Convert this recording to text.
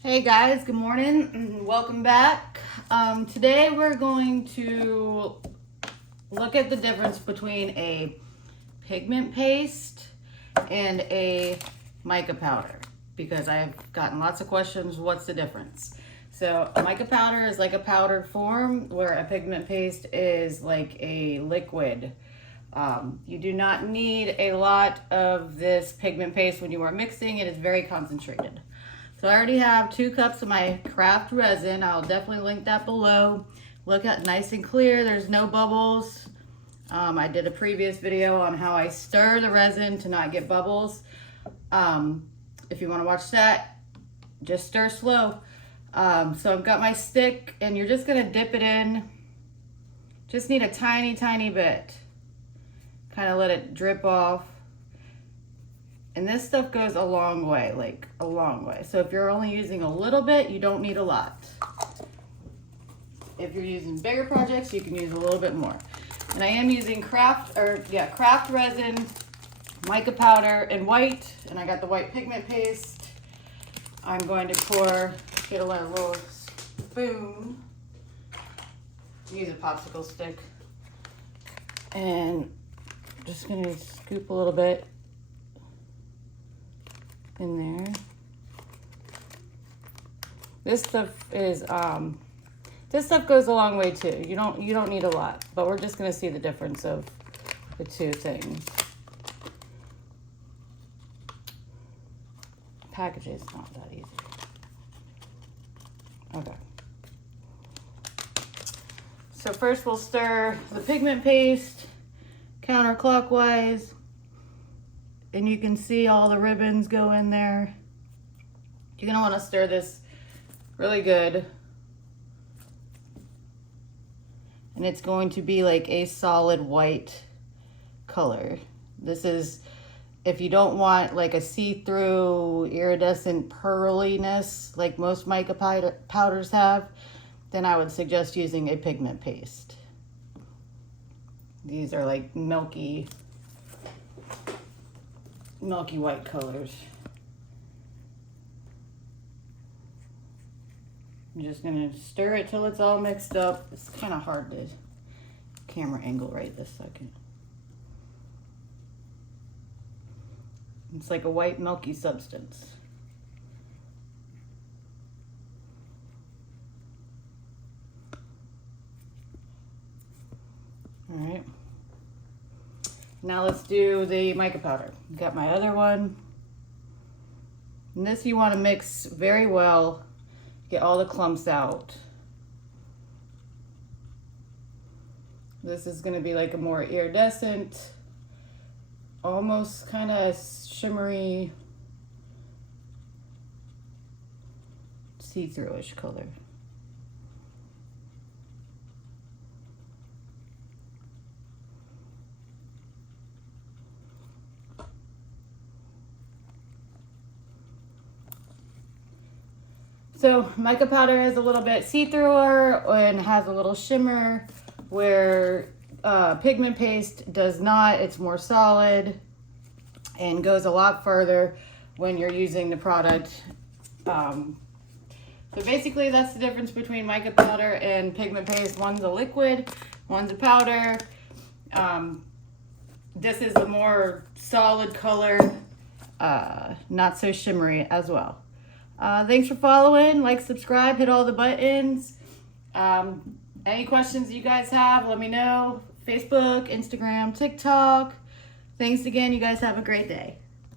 Hey guys, good morning and welcome back. Today we're going to look at the difference between a pigment paste and a mica powder because I've gotten lots of questions, what's the difference? So a mica powder is like a powdered form where a pigment paste is like a liquid. You do not need a lot of this pigment paste when you are mixing. It is very concentrated. So I already have 2 cups of my craft resin. I'll definitely link that below. Look at nice and clear. There's no bubbles. I did a previous video on how I stir the resin to not get bubbles. If you want to watch that, just stir slow. So I've got my stick and you're just going to dip it in. Just need a tiny bit. Kind of let it drip off. And this stuff goes a long way, like a long way. So if you're only using a little bit, you don't need a lot. If you're using bigger projects, you can use a little bit more. And I am using craft resin, mica powder, and white. And I got the white pigment paste. I'm going to get a little spoon. Use a popsicle stick. And I'm just gonna scoop a little bit in there. This stuff goes a long way too. You don't need a lot, but we're just gonna see the difference of the two things. Packaging is not that easy. Okay. So first we'll stir the pigment paste counterclockwise. And you can see all the ribbons go in there. You're gonna wanna stir this really good. And it's going to be like a solid white color. This is, if you don't want like a see-through iridescent pearliness like most mica powders have, then I would suggest using a pigment paste. These are like milky white colors. I'm just gonna stir it till it's all mixed up. It's kind of hard to camera angle right this second. It's like a white milky substance. All right. Now let's do the mica powder. Got my other one. And this you want to mix very well. Get all the clumps out. This is going to be like a more iridescent, almost kind of shimmery, see-through-ish color. So mica powder is a little bit see-througher and has a little shimmer, where pigment paste does not. It's more solid and goes a lot further when you're using the product. So basically that's the difference between mica powder and pigment paste. One's a liquid, one's a powder. This is a more solid color, not so shimmery as well. Thanks for following, like, subscribe, hit all the buttons. Any questions you guys have, let me know. Facebook, Instagram, TikTok. Thanks again. You guys have a great day.